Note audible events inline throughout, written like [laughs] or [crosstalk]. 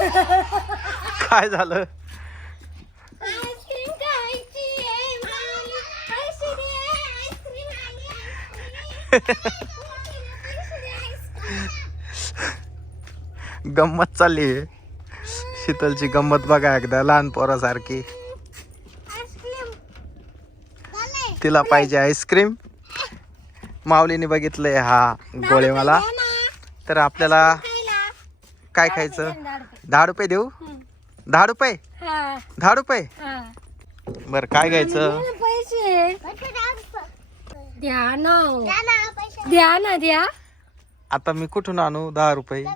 काय झालं गंमत चालली शीतलची गंमत बघा एकदा लहान लहानपोरासारखी तिला पाहिजे आईस्क्रीम माऊलीने बघितलं हा गोळे मला तर आपल्याला काय खायचं दहा रुपये देऊ दहा रुपये दहा रुपये बर काय घ्यायचं द्या ना द्या आता मी कुठून आणू दहा रुपये ना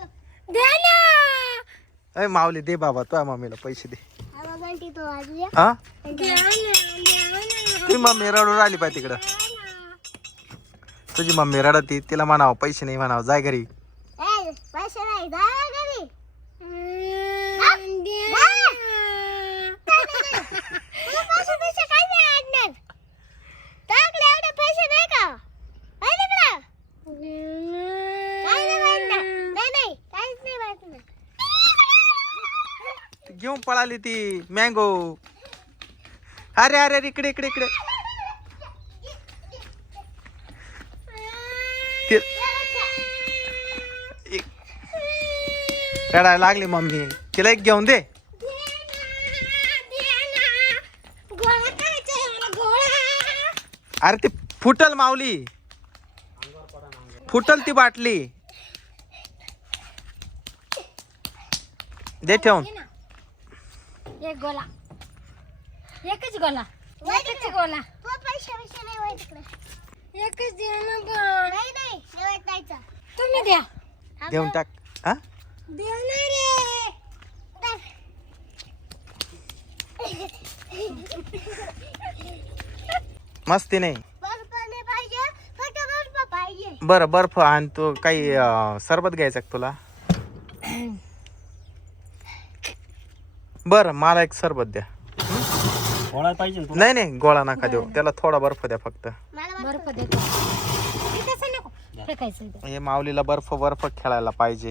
द्या माऊली दे बाबा तो मम्मीला पैसे दे मम्मी रडून आली बाय तिकडं तुझी मम्मी रडती तिला म्हणावं पैसे नाही म्हणावं जाय घरी घेऊन पळाली ती मँगो अरे अरे अरे इकडे इकडे इकडे रडायला लागली मम्मी तिला एक घेऊन दे अरे ती फुटल मावली फुटल ती बाटली दे ठेवून एक गोला एकच गोला, गोला। तुम्ही [laughs] [laughs] [laughs] मस्ती नाही [laughs] [laughs] बर बर्फ आणि तो काही सरबत घ्यायचा तुला बर मला एक सरबत द्या गोळा पाहिजे नाही नाही गोळा नका देऊ त्याला थोडा बर्फ द्या फक्त देखा। देखा। देखा। बर्फ हे माऊलीला बर्फ बर्फ खेळायला पाहिजे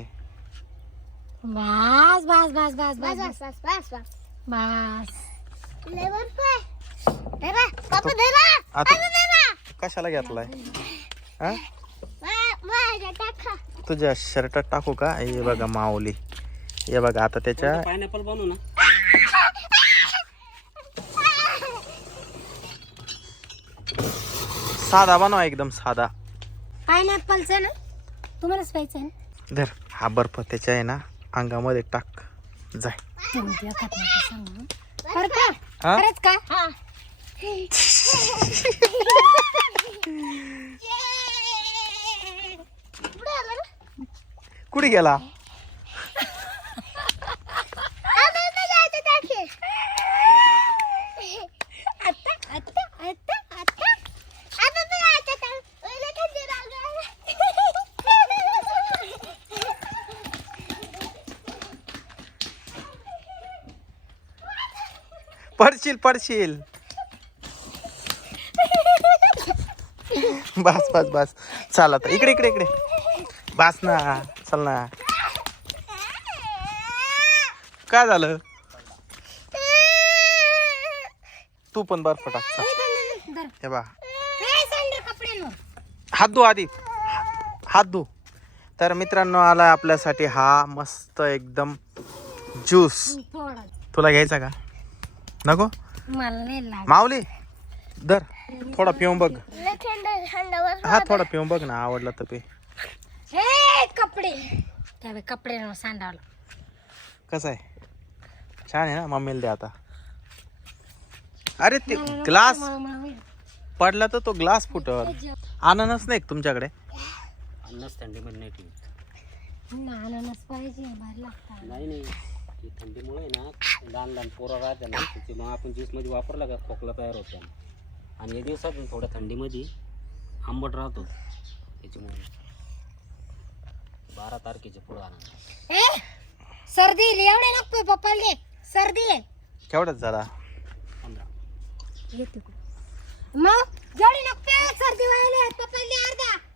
कशाला घेतलाय तुझ्या शर्टात टाकू का हे बघा माऊली हे बघा आता त्याच्या साधा बनवा एकदम साधा ना तुम्हालाच पाहिजे ना हा बर्फ त्याच्या आहे ना अंगामध्ये टाक जाय का [laughs] कुठे गेला पडशील पडशील बस बस बस चाल आता इकडे इकडे इकडे बस ना चल ना काय झालं तू पण बर फटाक हे बा हात धू आधी हात धू तर मित्रांनो आला आपल्यासाठी हा मस्त एकदम ज्यूस तुला घ्यायचा का नको माऊली धर थोडा पिऊन बघ हा थोडा पिऊन बघ ना आवडला तर ते कपडे कपडे सांडावला कसं आहे छान आहे ना मम्मीला द्या आता अरे ते ग्लास पडला तर तो, तो ग्लास फुट अननस नाही तुमच्याकडे अननस थंडीमध्ये नाही अननस पाहिजे थंडीमुळे ना लहान लहान पोरं राहते ना तिथे मग आपण ज्यूसमध्ये वापरला का खोकला तयार होतो आणि या दिवसात थोड्या थंडीमध्ये आंबट राहतो त्याच्यामुळे बारा तारखेचे पुढं आणणार सर्दी एवढे लागतोय पप्पाले सर्दी केवढ्याच झाला मग नको लागते सर्दी व्हायला पप्पाले अर्धा